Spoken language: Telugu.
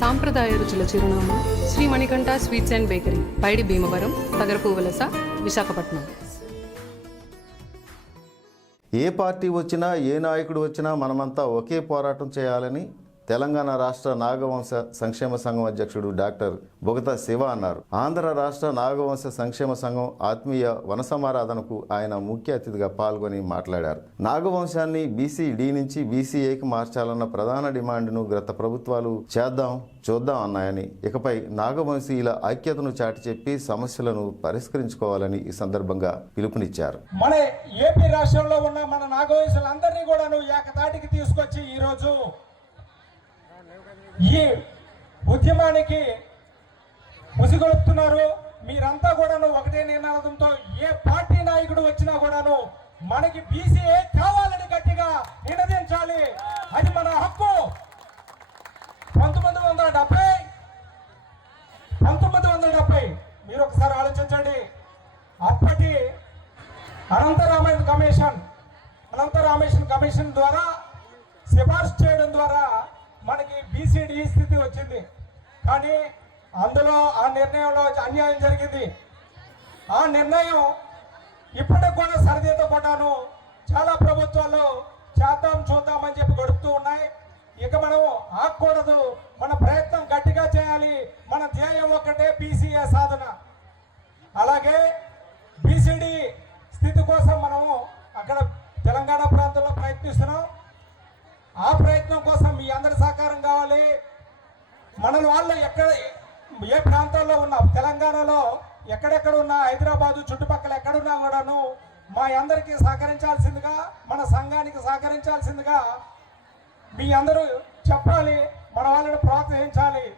సాంప్రదాయ రుచుల చిరునామా Sri Manikanta sweets and bakery, Paidi Bheemavaram, Tagarapu Valasa, Visakhapatnam. A party వచ్చినా, ఏ నాయకుడు వచ్చినా మనమంతా ఒకే పోరాటం చేయాలని తెలంగాణ రాష్ట్ర నాగవంశ సంక్షేమ సంఘం అధ్యక్షుడు డాక్టర్ బొగత శివ అన్నారు. ఆంధ్ర రాష్ట్ర నాగవంశ సంక్షేమ సంఘం ఆత్మీయ వన సమారాధనకు ఆయన ముఖ్య అతిథిగా పాల్గొని మాట్లాడారు. నాగవంశాన్ని బీసీ-డి నుంచి బీసీ-ఏకి మార్చాలన్న ప్రధాన డిమాండ్ను గత ప్రభుత్వాలు చూద్దాం అన్నాయని, ఇకపై నాగవంశీయుల ఐక్యతను చాటి చెప్పి సమస్యలను పరిష్కరించుకోవాలని ఈ సందర్భంగా పిలుపునిచ్చారు. మన ఏపీ రాష్ట్రంలో ఉన్న మన నాగవంశులందరినీ కూడా ఏకతాటికి తీసుకొచ్చి ఈరోజు ఈ ఉద్యమానికి ముసిగొలుపుతున్నారు. మీరంతా కూడాను ఒకటే నినాదంతో ఏ పార్టీ నాయకుడు వచ్చినా కూడాను మనకి బీసీఏ కావాలని గట్టిగా నినదించాలి. అది మన హక్కు. 1970 మీరు ఒకసారి ఆలోచించండి. అప్పటి అనంతరామన్ కమిషన్ ద్వారా సిఫార్సు చేయడం ద్వారా మనకి బీసీడీ స్థితి వచ్చింది. కానీ అందులో ఆ నిర్ణయంలో అన్యాయం జరిగింది. ఆ నిర్ణయం ఇప్పటికి కూడా సరిదిద్ద కూడాను చాలా ప్రభుత్వాలు చూద్దామని చెప్పి గడుపుతూ ఉన్నాయి. ఇక మనం ఆగకూడదు. మన ప్రయత్నం గట్టిగా చేయాలి. మన ధ్యేయం ఒక్కటే బీసీఏ సాధన. అలాగే బీసీడీ స్థితి కోసం మనము అక్కడ తెలంగాణ ప్రాంతంలో ప్రయత్నిస్తున్నాం. ఆ ప్రయత్నం కోసం మీ అందరి సహకారం కావాలి. మన వాళ్ళు ఏ ప్రాంతాల్లో ఉన్నా, తెలంగాణలో ఎక్కడెక్కడ ఉన్నా, హైదరాబాదు చుట్టుపక్కల ఎక్కడున్నా కూడాను మా అందరికీ సహకరించాల్సిందిగా, మన సంఘానికి సహకరించాల్సిందిగా మీ అందరూ చెప్పాలి. మన వాళ్ళని ప్రోత్సహించాలి.